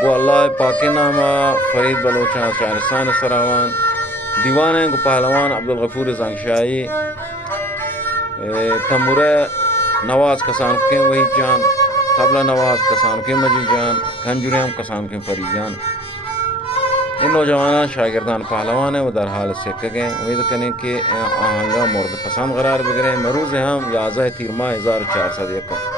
गो अल्लाह पाके नामा फरीद बलोचा शाहरस्तान सरावान दीवान गो पहलवान अब्दुल गफूर जंगशाही तमुरे नवाज कसान के वही जान तबला नवाज कसान के मजी जान खंजुरियाम कसान के फरी जान इन नौजवान शागिर्दान पहलवान है वो दर हाल से गए उम्मीद करें कि आहंगा मोर्द पसंद करार बगैर मरूज हम 11 तीरमा 1401